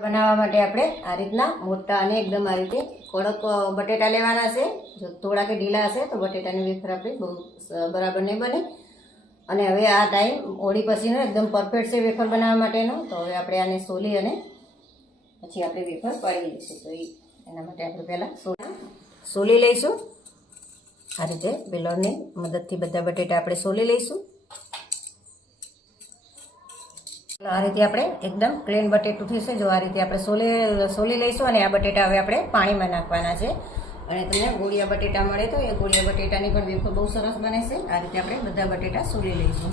બનાવવા માટે આપણે આ રીતના મોટા અને એકદમ આ રીતે કડક બટેટા લેવાના છે. જો થોડા કે ઢીલા હશે તો બટેટાની વેફર આપણી બહુ બરાબર નહીં બને. અને હવે આ ટાઈમ હોળી પછીનો એકદમ પરફેક્ટ છે વેફર બનાવવા માટેનો. તો હવે આપણે આને સોલી અને પછી આપણે વેફર પાડી લઈશું તો એના માટે આપણે પહેલાં સોલા, સોલી લઈશું. આ રીતે બેલરની મદદથી બધા બટેટા આપણે સોલી લઈશું. આ રીતે આપણે એકદમ પ્લેન બટેટું થશે. જો આ રીતે આપણે સોલી સોલી લઈશું અને આ બટેટા હવે આપણે પાણીમાં નાખવાના છે. અને તમને ગોળિયા બટેટા મળે તો એ ગોળિયા બટેટાની પણ વેફર બહુ સરસ બને છે. આ રીતે આપણે બધા બટેટા સોલી લઈશું.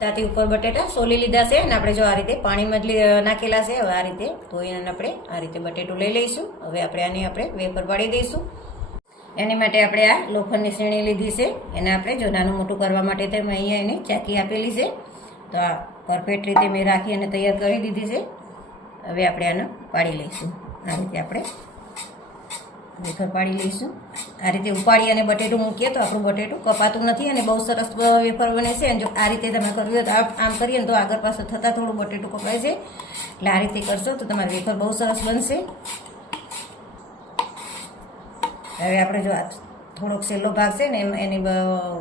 ત્યાંથી ઉપર બટેટા સોલી લીધા છે અને આપણે જો આ રીતે પાણીમાં જ નાખેલા છે, હવે આ રીતે ધોઈને આપણે આ રીતે બટેટું લઈ લઈશું. હવે આપણે આની આપણે વેફર પાડી દઈશું. એની માટે આપણે આ લોખંડની શ્રેણી લીધી છે. એને આપણે જો નાનું મોટું કરવા માટે તો અહીંયા એને ચાકી આપેલી છે. તો આ પરફેક્ટ રીતે મેં રાખી અને તૈયાર કરી દીધી છે. હવે આપણે આને પાડી લઈશું. આ રીતે આપણે વેફર પાડી લઈશું. આ રીતે ઉપાડી અને બટેટું મૂકીએ તો આપણું બટેટું કપાતું નથી અને બહુ સરસ વેફર બને છે. અને જો આ રીતે તમે કરવી હોય તો આમ કરીએ ને તો આગળ પાછળ થતાં થોડું બટેટું કપાય છે. એટલે આ રીતે કરશો તો તમારી વેફર બહુ સરસ બનશે. હવે આપણે જો આ થોડોક છેલ્લો ભાગ છે ને એમ એની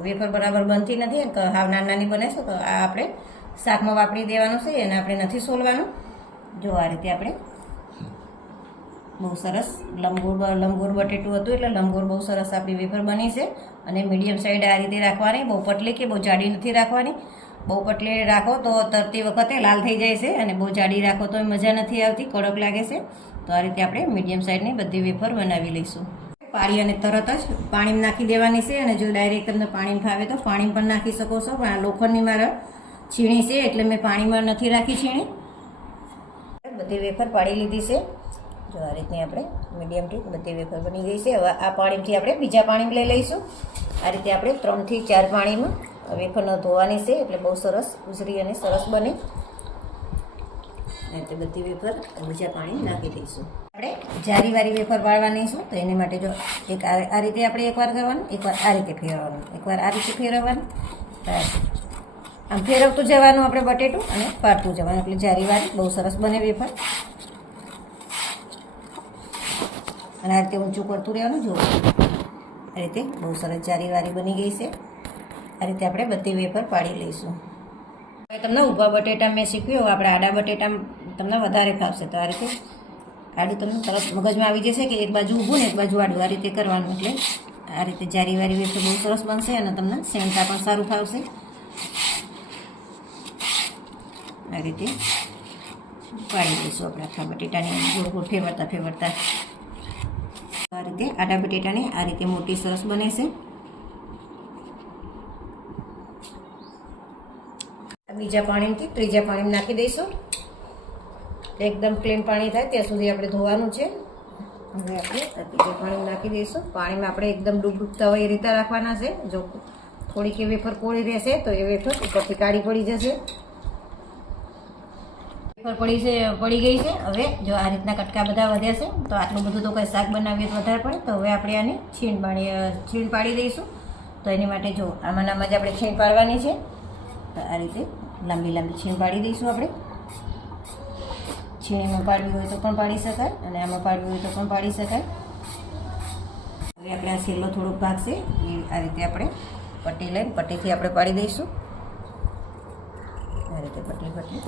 વેફર બરાબર બનતી નથી હાવ નાની નાની બને છે તો આ આપણે શાકમાં વાપરી દેવાનું છે એને આપણે નથી સોલવાનું. જો આ રીતે આપણે બહુ સરસ લંબોર લંબોર બટેટું હતું એટલે લંબોર બહુ સરસ આપણી વેફર બની છે અને મીડિયમ સાઈડ આ રીતે રાખવાની, બહુ પટલી કે બહુ જાડી નથી રાખવાની. બહુ પટલી રાખો તો તરતી વખતે લાલ થઈ જાય છે અને બહુ જાડી રાખો તો મજા નથી આવતી, કડક લાગે છે. તો આ રીતે આપણે મીડિયમ સાઈડની બધી વેફર બનાવી લઈશું. પાડી અને તરત જ પાણીમાં નાખી દેવાની છે અને જો ડાયરેક્ટ તમને પાણી ફાવે તો પાણી પણ નાખી શકો છો. પણ આ લોખંડની મારા છીણી છે એટલે મેં પાણીમાં નથી રાખી છીણી. બધી વેફર પાડી લીધી છે. જો આ રીતની આપણે મીડિયમ ટી બધી વેફર બની ગઈ છે. હવે આ પાણીથી આપણે બીજા પાણી લઈ લઈશું. આ રીતે આપણે ત્રણથી ચાર પાણીમાં વેફરનો ધોવાની છે એટલે બહુ સરસ ઉઝરી અને સરસ બને. એટલે બધી વેફર બીજા પાણી નાખી દઈશું. આપણે જારીવાળી વેફર પાડવાની છું તો એની માટે જો એક આ રીતે આપણે એકવાર કરવાનું, એકવાર આ રીતે ફેરવવાનું, એકવાર આ રીતે ફેરવવાનું. આમ ફેરવતું જવાનું આપણે બટેટું અને પાડતું જવાનું. એટલે જારીવાળી બહુ સરસ બને વેફર અને આ રીતે ઊંચું કરતું રહેવાનું, જુઓ. આ રીતે બહુ સરસ જારીવાળી બની ગઈ છે. આ રીતે આપણે બધી વેફર પાડી લઈશું. હવે તમને ઊભા બટેટા મેં શીખ્યું આપણે આડા બટેટા તમને વધારે ખાવશે તો આ રીતે આડું તમને તરત મગજમાં આવી જશે કે એક બાજુ ઊભું ને એક બાજુ આડું. આ રીતે કરવાનું એટલે આ રીતે જારીવાળી વેફર બહુ સરસ બનશે અને તમને સેંટા પણ સારું ફાવશે. આ રીતે પાડી દઈશું આપણે આખા બટેટાની. ગોળ ગોળ ફેરવતા ફેરવતા આ રીતે આડા બટેટાની આ રીતે મોટી સરસ બને છે. બીજા પાણીથી ત્રીજા પાણીમાં નાખી દઈશું. એકદમ ક્લીન પાણી થાય ત્યાં સુધી આપણે ધોવાનું છે. હવે આપણે ત્રીજા પાણીમાં નાખી દઈશું. પાણીમાં આપણે એકદમ ડૂબડૂબતા હોય એ રીતે રાખવાના છે. જો થોડીક એ વેફર કોળી રહેશે તો એ વેફર ઉપરથી કાળી પડી જશે. વેફર પડી છે, પડી ગઈ છે. હવે જો આ રીતના કટકા બધા વધ્યા છે, તો આટલું બધું તો કંઈ શાક બનાવીએ તો વધારે પડે. તો હવે આપણે આને છીણ પાડી છીણ પાડી દઈશું. તો એની માટે જો આમાં આમાં જ આપણે છીણ પાડવાની છે. તો આ રીતે લાંબી લાંબી છીણ પાડી દઈશું આપણે. છીણીમાં પાડવી હોય તો પણ પાડી શકાય અને આમાં પાડવી હોય તો પણ પાડી શકાય. હવે આપણે આ છેલ્લો થોડોક ભાગ છે, એ આ રીતે આપણે પટ્ટી લઈને પટ્ટીથી આપણે પાડી દઈશું. આ રીતે પટ્ટી પટલી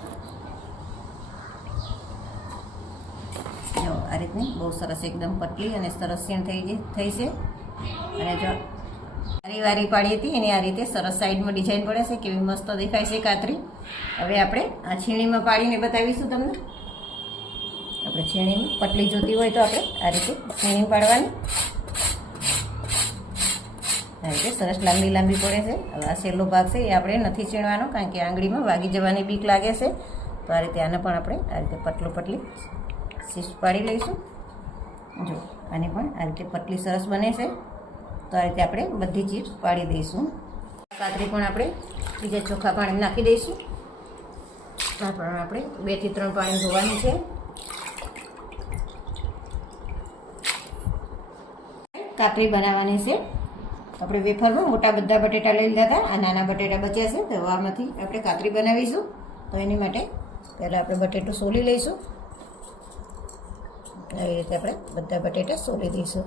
જો આ રીતની બહુ સરસ એકદમ પતલી અને સરસ સીણ થઈ થઈ છે. અને જો વારી વારી પાડી હતી, એની આ રીતે સરસ સાઈડમાં ડિઝાઇન પડે છે, કેવી મસ્ત દેખાય છે કાતરી. હવે આપણે આ છીણીમાં પાડીને બતાવીશું તમને. આપણે છીણીમાં પતલી જોતી હોય તો આપણે આ રીતે છીણી પાડવાની. આ રીતે સરસ લાંબી લાંબી પડે છે. હવે આ છેલ્લો ભાગ છે, એ આપણે નથી છીણવાનો, કારણ કે આંગળીમાં વાગી જવાની બીક લાગે છે. તો આ રીતે આને પણ આપણે આ રીતે પતલું પતલી શીશ પાડી લઈશું. જો, આને પણ આ રીતે પતલી સરસ બને છે. તો આ રીતે આપણે બધી ચીજ પાડી દઈશું. કાતરી પણ આપણે બીજા ચોખ્ખા પાણી નાખી દઈશું. આ પણ આપણે બેથી ત્રણ પાણી ધોવાનું છે. કાતરી બનાવવાની છે. આપણે વેફરમાં મોટા બધા બટેટા લઈ લીધા હતા. આ નાના બટેટા બચ્યા છે. તો આપણે કાતરી બનાવીશું. તો એની માટે પહેલાં આપણે બટેટું સોલી લઈશું. આવી રીતે આપણે બધા બટેટા સોલી દઈશું.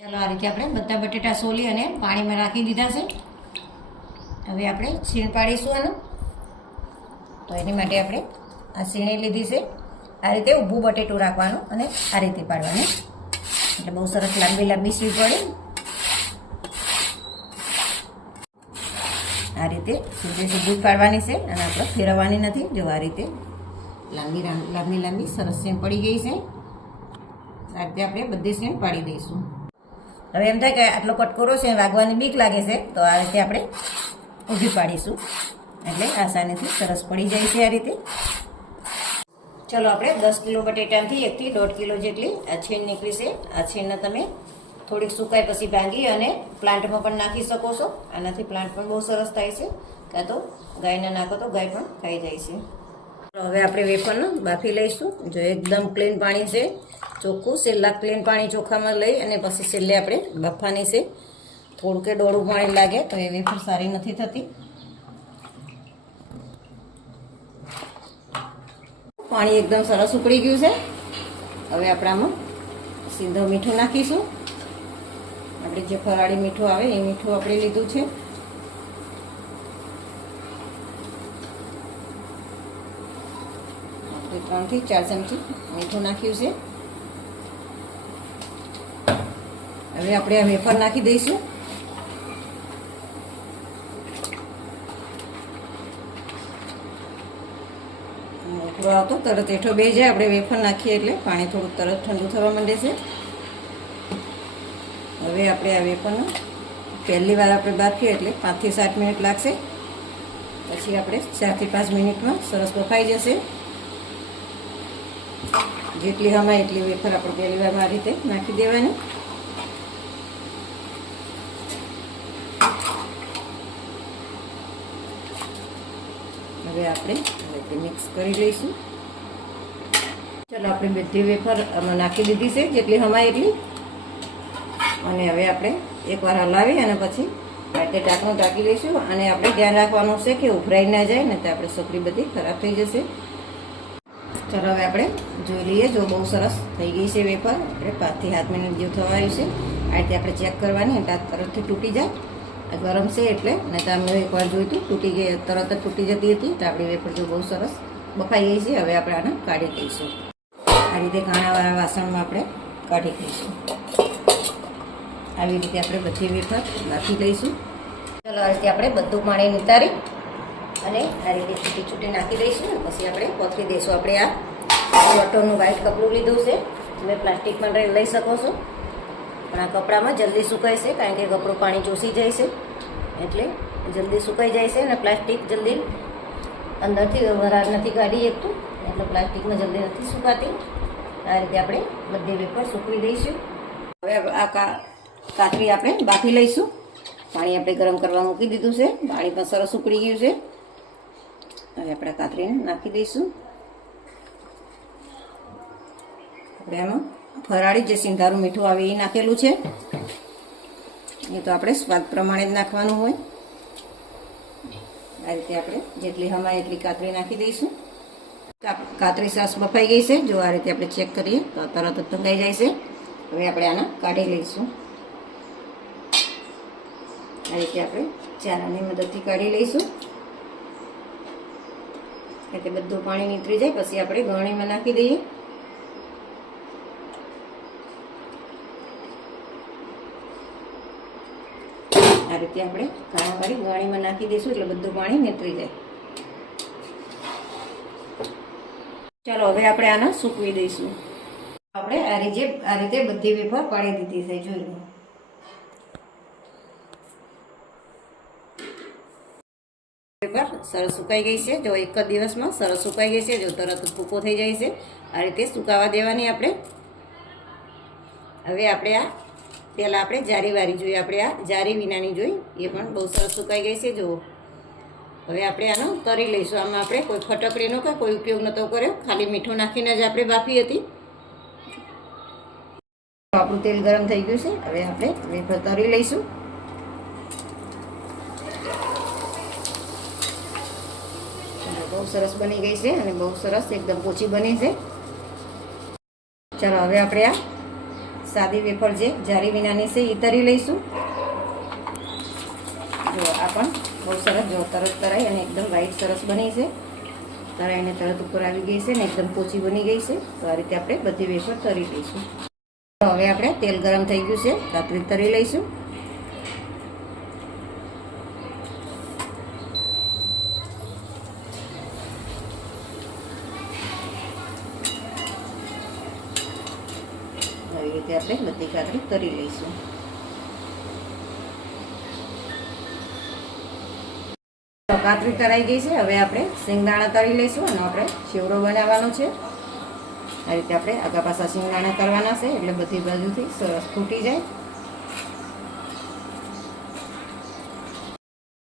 ચાલો આ રીતે આપણે બધા બટેટા સોલી અને પાણીમાં રાખી દીધા છે. હવે આપણે છીણ પાડીશું આનું. તો એની માટે આપણે આ સીણી લીધી છે. આ રીતે ઊભું બટેટું રાખવાનું અને આ રીતે પાડવાનું. એટલે બહુ સરસ લાંબી લાંબી સીણ પડે. આ રીતે સીધી સીધું પાડવાની છે અને આપણે ફેરવવાની નથી. જો આ રીતે લાંબી લાંબી લાંબી સરસ સીણ પડી ગઈ છે. આ રીતે આપણે બધી સીમ પાડી દઈશું. હવે એમ થાય કે આટલો કટકોરો છે, વાગવાની બીક લાગે છે, તો આ રીતે આપણે ઊભી પાડીશું. એટલે આસાનીથી સરસ પડી જાય છે આ રીતે. ચલો આપણે દસ કિલો બટેટાથી એકથી દોઢ કિલો જેટલી આ છીણ નીકળી છે. આ છીણને તમે થોડીક સુકાય પછી ભાંગી અને પ્લાન્ટમાં પણ નાખી શકો છો. આનાથી પ્લાન્ટ પણ બહુ સરસ થાય છે. કાં તો ગાયને નાખો તો ગાય પણ ખાઈ જાય છે. હવે આપણે વેફરને બાફી લઈશું. જો એકદમ ક્લીન પાણી છે, ચોખ્ખું. છેલ્લા ક્લીન પાણી ચોખામાં લઈ અને પછી છેલ્લે આપણે બફાની છે. થોડું કે ડોળું પાણી લાગે તો એ વેફર સારી નથી થતી. પાણી એકદમ સરસ ઉકળી ગયું છે. હવે આપણે આમાં સીધો મીઠું નાખીશું. આપણે જે ફરાળી મીઠું આવે એ મીઠું આપણે લીધું છે આપણે ત્રણથી ચાર ચમચી મીઠું નાખ્યું છે. હવે આપણે આ વેફર નાખી દઈશું. મોકરો આવતો, તરત હેઠો બે જાય, આપણે વેફર નાખીએ એટલે પાણી થોડું તરત ઠંડુ થવા માંડે છે. હવે આપણે આ વેફરનો પહેલી વાર આપણે બાફીએ એટલે પાંચથી સાત મિનિટ લાગશે. પછી આપણે ચારથી પાંચ મિનિટમાં સરસ બફાઈ જશે. જેટલી હમાય એટલી વેફર આપણે પહેલી વારમાં આ રીતે નાખી દેવાની. હવે આપણે મિક્સ કરી લઈશું. ચાલો, આપણે બધી વેફર નાખી દીધી છે, જેટલી હમાય એટલી. અને હવે આપણે એકવાર હલાવી અને પછી માટે ઢાંકણું ઢાંકી દઈશું અને આપણે ધ્યાન રાખવાનું છે કે ઉભરાઈ ના જાય ને તો આપણે સકરી બધી ખરાબ થઈ જશે. ચાલો હવે આપણે જોઈ લઈએ. જો બહુ સરસ થઈ ગઈ છે વેફર. આપણે પાંચથી સાત મિનિટ જેવું થવા આવ્યું છે, આ રીતે આપણે ચેક કરવાની એટલે આ તરતથી તૂટી જાય. ગરમ છે એટલે અને તમે એકવાર જોયું હતું, તૂટી ગઈ, તરત જ તૂટી જતી હતી. તો આપણી વેફર જો બહુ સરસ બફાઈ ગઈ છે. હવે આપણે આને કાઢી દઈશું આ રીતે ઘણાવાળા વાસણમાં આપણે કાઢી દઈશું આવી રીતે આપણે બધી વેફર નાખી દઈશું ચાલો આ રીતે આપણે બધું પાણી નિતારી અને આ રીતે છૂટી છૂટી નાખી દઈશું ને પછી આપણે કોથળી દઈશું આપણે આ કોટનનું વ્હાઇટ કપડું લીધું છે. તમે પ્લાસ્ટિકમાં લઈ લઈ શકો છો. પણ આ કપડામાં જલ્દી સુકાય છે કારણ કે કપડું પાણી ચોસી જાય છે. એટલે જલ્દી સુકાઈ જાય છે અને પ્લાસ્ટિક જલ્દી અંદરથી વરાળ નથી કાઢી શકતું. એટલે પ્લાસ્ટિકમાં જલ્દી નથી સુકાતી. આ રીતે આપણે બધી વેપર સૂકવી દઈશું. હવે આ કાતરી આપણે બાફી લઈશું. પાણી આપણે ગરમ કરવા મૂકી દીધું છે. પાણી પણ સરસ ઉકળી ગયું છે. હવે આપણે કાતરીને નાખી દઈશું. આપણે એમાં ફરાળી જે સિંધારું મીઠું આવે એ નાખેલું છે. એ તો આપણે સ્વાદ પ્રમાણે જ નાખવાનું હોય. આ રીતે આપણે જેટલી હમાય એટલી કાતરી નાખી દઈશું. કાતરી સાસ બફાઈ ગઈ છે. જો આ રીતે આપણે ચેક કરીએ તો તરત જ તંગાઈ જાય છે. હવે આપણે આના કાઢી લઈશું. આ રીતે આપણે ચારાની મદદથી કાઢી લઈશું. એટલે બધું પાણી નીતરી જાય, પછી આપણે ગરણીમાં નાખી દઈએ. આ રીતે આપણે કાળા વાળી ગણીમાં નાખી દઈશું, એટલે બધું પાણી નીતરી જાય. ચાલો, હવે આપણે આને સૂકવી દઈશું. આપણે આ રીતે આ રીતે બધી વેફર પાડી દીધી છે, જોઈ લો. પેપર સરસ સુકાઈ ગઈ છે. જો એક જ દિવસમાં સરસ સુકાઈ ગઈ છે, જો તરત ભૂકો થઈ જાય છે, આ રીતે સુકાવા દેવાની આપણે. હવે આપણે આ પહેલાં આપણે જારી વારી જોઈએ. આપણે આ જારી વિનાની જોઈ, એ પણ બહુ સરસ સુકાઈ ગઈ છે, જુઓ. હવે આપણે આનો તરી લઈશું. આમાં આપણે કોઈ ફટકડીનો કે કોઈ ઉપયોગ નહોતો કર્યો. ખાલી મીઠું નાખીને જ આપણે બાફી હતી. આપણું તેલ ગરમ થઈ ગયું છે. હવે આપણે વેફર તરી લઈશું બહુ સરસ બની ગઈ છે અને બહુ સરસ એકદમ પોચી બની છે. ચાલો, હવે આપણે આ સાદી વેફર જે જારી વિનાની છે એ તરી લઈશું. જો, આ પણ બહુ સરસ જો, તરત તરાઈ અને એકદમ વ્હાઈટ સરસ બની છે. તરાઈને તરત ઉપર આવી ગઈ છે ને એકદમ પોચી બની ગઈ છે. તો આ રીતે આપણે બધી વેફર તરી લઈશું. હવે આપણે તેલ ગરમ થઈ ગયું છે. કાતરી તરી લઈશું. રીતે આપણે બધી કાતરી કરી લઈશું. કાતરી તરાઈ ગઈ છે. હવે આપણે શિંગદાણા કરી લઈશું અને આપણે શેવડો બનાવવાનો છે. આ રીતે આપણે આગા પાછા શિંગદાણા કરવાના છે. એટલે બધી બાજુથી સરસ ફૂટી જાય.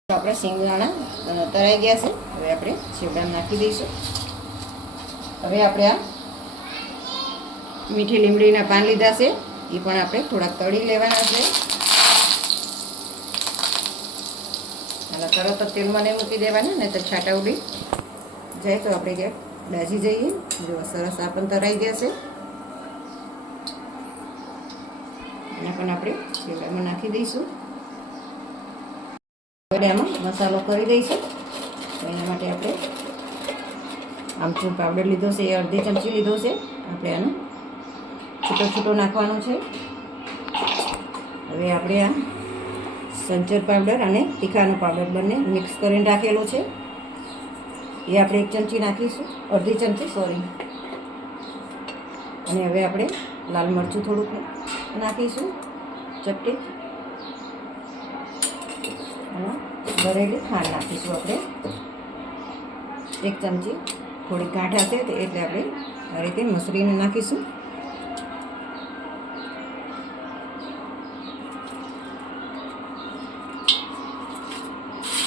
આપણે સિંગદાણા અ, તરાઈ ગયા છે. હવે આપણે શેવડા નાખી દઈશું. હવે આપણે આ મીઠી લીમડીના પાન લીધા છે. એ પણ આપણે થોડાક તળી લેવાના છે. અને તરત જ તેલમાં નહીં મૂકી દેવાના ને તો છાટા ઉડી જાય. તો આપણે ક્યાંક દાજી જઈએ. જો સરસ આ પણ તરાઈ ગયા છે. એને પણ આપણે શેવડામાં નાખી દઈશું. આમાં મસાલો કરી દઈશું. એના માટે આપણે આમચૂર પાવડર લીધો છે, એ અડધી ચમચી લીધો છે. આપણે આનો છૂટો છૂટો નાખવાનો છે. હવે આપણે આ સંચર પાવડર અને તીખાનો પાવડર બંને મિક્સ કરીને રાખેલો છે. એ આપણે એક ચમચી નાખીશું. અડધી ચમચી સોરી અને હવે આપણે લાલ મરચું થોડુંક નાખીશું. ચપટી. અને ભરેલી ખાંડ નાખીશું આપણે. એક ચમચી. થોડી ગાંઠ હશે એટલે આપણે આ રીતે મસરીને નાખીશું.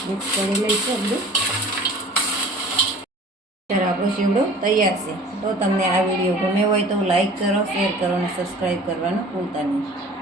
મિક્સ કરી લઈશું બધું ચાલો આપણો શીવડો તૈયાર છે. તો તમને આ વીડિયો ગમે હોય તો લાઈક કરો, શેર કરો અને સબસ્ક્રાઈબ કરવાનું ભૂલતા નહીં.